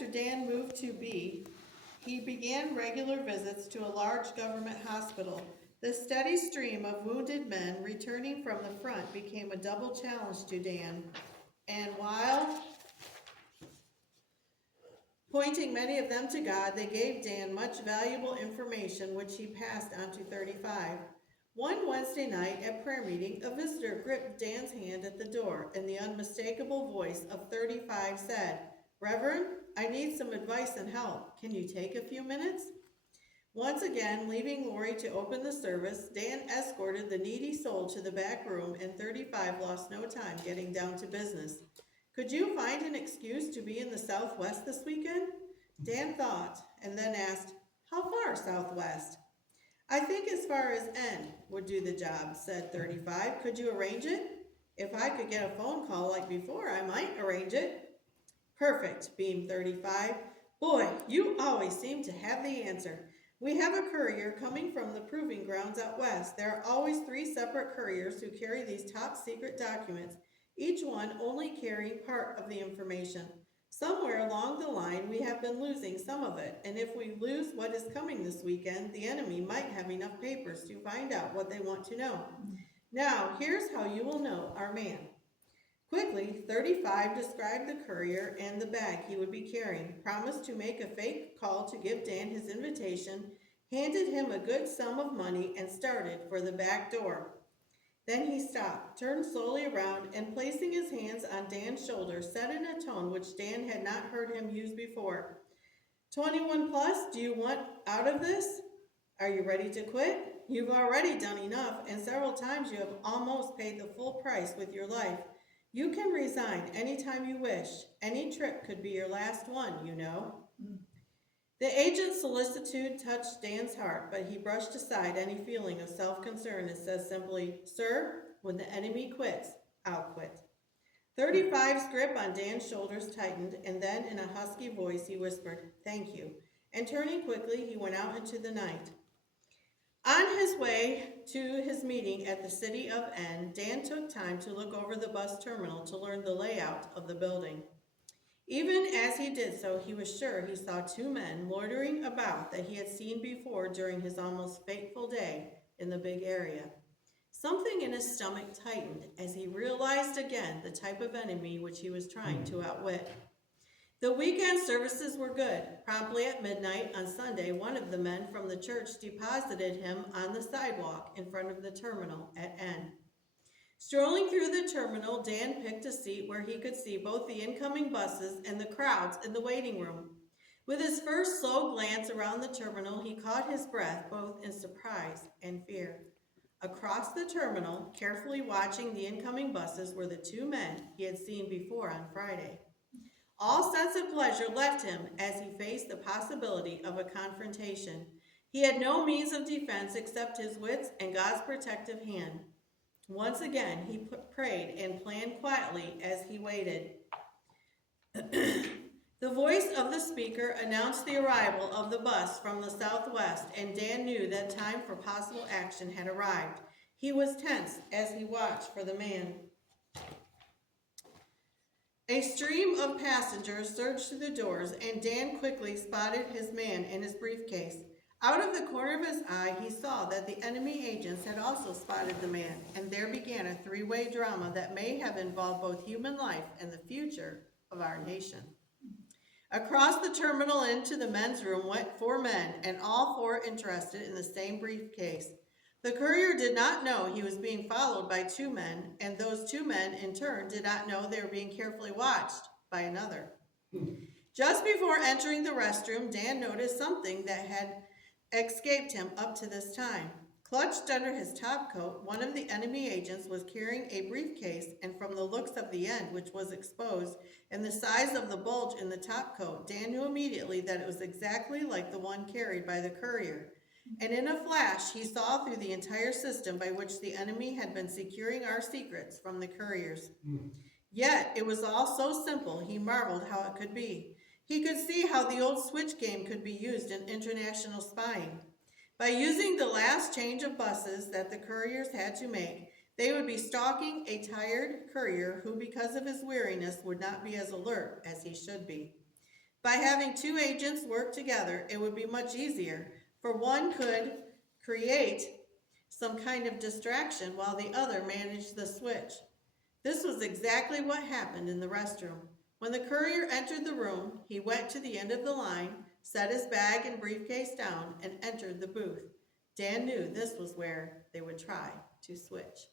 after Dan moved to B, he began regular visits to a large government hospital. The steady stream of wounded men returning from the front became a double challenge to Dan, and while pointing many of them to God, they gave Dan much valuable information which he passed on to 35. One Wednesday night at prayer meeting, a visitor gripped Dan's hand at the door, and the unmistakable voice of 35 said, "Reverend, I need some advice and help. Can you take a few minutes?" Once again, leaving Lori to open the service, Dan escorted the needy soul to the back room, and 35 lost no time getting down to business. "Could you find an excuse to be in the Southwest this weekend?" Dan thought, and then asked, "How far southwest?" "I think as far as N would do the job," said 35. "Could you arrange it?" "If I could get a phone call like before, I might arrange it." "Perfect," beamed 35. "Boy, you always seem to have the answer. We have a courier coming from the proving grounds out west. There are always 3 separate couriers who carry these top secret documents, each one only carrying part of the information. Somewhere along the line, we have been losing some of it, and if we lose what is coming this weekend, the enemy might have enough papers to find out what they want to know. Now, here's how you will know our man." Quickly, 35 described the courier and the bag he would be carrying, promised to make a fake call to give Dan his invitation, handed him a good sum of money, and started for the back door. Then he stopped, turned slowly around, and placing his hands on Dan's shoulder, said in a tone which Dan had not heard him use before, "21 plus, do you want out of this? Are you ready to quit? You've already done enough, and several times you have almost paid the full price with your life. You can resign anytime you wish. Any trip could be your last one, you know." The agent's solicitude touched Dan's heart, but he brushed aside any feeling of self-concern and said simply, "Sir, when the enemy quits, I'll quit." 35's grip on Dan's shoulders tightened, and then in a husky voice he whispered, "Thank you," and turning quickly, he went out into the night. On his way to his meeting at the city of N, Dan took time to look over the bus terminal to learn the layout of the building. Even as he did so, he was sure he saw 2 men loitering about that he had seen before during his almost fateful day in the big area. Something in his stomach tightened as he realized again the type of enemy which he was trying to outwit. The weekend services were good. Promptly at midnight on Sunday, one of the men from the church deposited him on the sidewalk in front of the terminal at N. Strolling through the terminal, Dan picked a seat where he could see both the incoming buses and the crowds in the waiting room. With his first slow glance around the terminal, he caught his breath both in surprise and fear. Across the terminal, carefully watching the incoming buses, were the 2 men he had seen before on Friday. All sense of pleasure left him as he faced the possibility of a confrontation. He had no means of defense except his wits and God's protective hand. Once again, he prayed and planned quietly as he waited. The voice of the speaker announced the arrival of the bus from the southwest, and Dan knew that time for possible action had arrived. He was tense as he watched for the man. A stream of passengers surged through the doors, and Dan quickly spotted his man and his briefcase. Out of the corner of his eye, he saw that the enemy agents had also spotted the man, and there began a 3-way drama that may have involved both human life and the future of our nation. Across the terminal into the men's room went 4 men, and all 4 interested in the same briefcase. The courier did not know he was being followed by 2 men, and those 2 men, in turn, did not know they were being carefully watched by another. Just before entering the restroom, Dan noticed something that had escaped him up to this time. Clutched under his top coat, one of the enemy agents was carrying a briefcase, and from the looks of the end, which was exposed, and the size of the bulge in the top coat, Dan knew immediately that it was exactly like the one carried by the courier. And in a flash, he saw through the entire system by which the enemy had been securing our secrets from the couriers. Yet, it was all so simple, he marveled how it could be. He could see how the old switch game could be used in international spying. By using the last change of buses that the couriers had to make, they would be stalking a tired courier who, because of his weariness, would not be as alert as he should be. By having two agents work together, it would be much easier, for one could create some kind of distraction while the other managed the switch. This was exactly what happened in the restroom. When the courier entered the room, he went to the end of the line, set his bag and briefcase down, and entered the booth. Dan knew this was where they would try to switch.